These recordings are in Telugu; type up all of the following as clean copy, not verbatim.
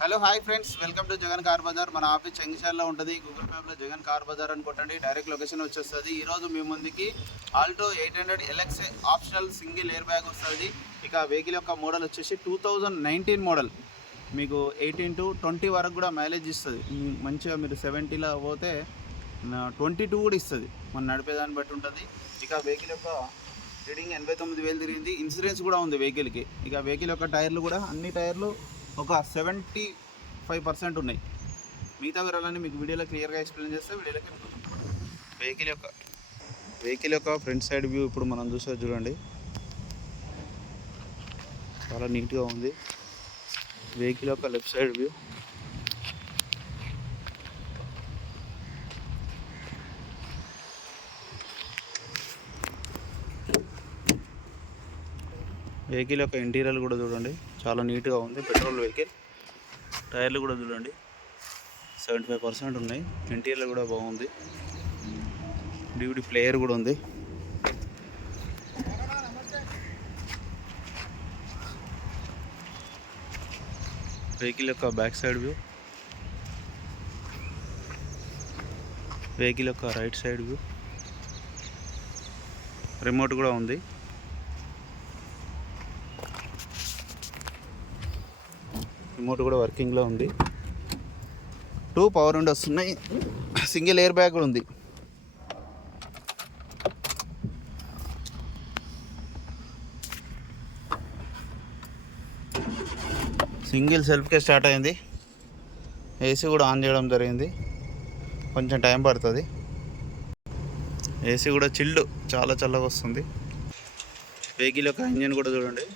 Hello hi friends, welcome to Jagan car Bazar. మన ఆఫీస్ చెంగిషాల్లో ఉంటుంది. గూగుల్ మ్యాప్లో జగన్ కార్ బజార్ అని కొట్టండి, డైరెక్ట్ లొకేషన్ వచ్చేస్తుంది. ఈరోజు మీ ముందుకి Alto 800 LXA optional single air bag వస్తుంది. ఇక వెహికల్ యొక్క మోడల్ వచ్చేసి 2019 మోడల్. మీకు 18 to 20 వరకు కూడా మైలేజ్ ఇస్తుంది. మంచిగా మీరు 70లో పోతే 22 కూడా ఇస్తుంది. మనం నడిపేదాన్ని బట్టి ఉంటుంది. ఇక వెహికల్ యొక్క రీడింగ్ 89,000 తిరిగింది. ఇన్సూరెన్స్ కూడా ఉంది వెహికల్కి. ఇక వెహికల్ యొక్క టైర్లు కూడా అన్ని టైర్లు ఒక 75% ఉన్నాయి. మిగతా వివరాలన్నీ మీకు వీడియోలో క్లియర్గా ఎక్స్ప్లెయిన్ చేస్తే వీడియోలోకి వెహికల్ యొక్క ఫ్రంట్ సైడ్ వ్యూ ఇప్పుడు మనం చూసేది చూడండి, చాలా నీట్గా ఉంది. వెహికల్ యొక్క లెఫ్ట్ సైడ్ వ్యూ, వెహికల్ యొక్క ఇంటీరియర్ కూడా చూడండి, చాలా నీట్గా ఉంది. Petrol vehicle. టైర్లు కూడా చూడండి 75% ఉన్నాయి. ఇంటీరియర్ కూడా బాగుంది. డివిడి ప్లేయర్ కూడా ఉంది. వెహికల్ యొక్క బ్యాక్ సైడ్ వ్యూ, వెహికల్ యొక్క రైట్ సైడ్ వ్యూ, రిమోట్ కూడా ఉంది. రిమోట్ కూడా వర్కింగ్లో ఉంది. 2 పవర్ విండోస్ ఉన్నాయి. సింగిల్ ఎయిర్ బ్యాగ్ కూడా ఉంది. సింగిల్ సెల్ఫ్కే స్టార్ట్ అయింది. ఏసీ కూడా ఆన్ చేయడం జరిగింది. కొంచెం టైం పడుతుంది. ఏసీ కూడా చిల్డ్, చాలా చల్లగా వస్తుంది. వెహికల్ యొక్క ఇంజన్ కూడా చూడండి,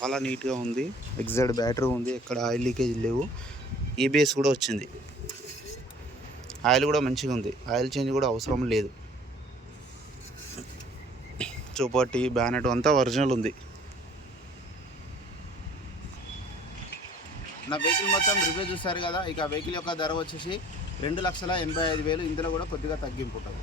చాలా నీట్గా ఉంది. ఎగ్జాక్ట్ బ్యాటరీ ఉంది, ఎక్కడ ఆయిల్ లీకేజ్ లేవు. ఈబిఎస్ కూడా వచ్చింది. ఆయిల్ కూడా మంచిగా ఉంది. ఆయిల్ చేంజ్ కూడా అవసరం లేదు. చూపట్టి బ్యానెట్ అంతా ఒరిజినల్ ఉంది. నా వెహికల్ మొత్తం రివ్యూ చూస్తారు కదా. ఇక వెహికల్ యొక్క ధర వచ్చేసి 2,85,000. ఇందులో కూడా కొద్దిగా తగ్గింపు ఉంటుంది.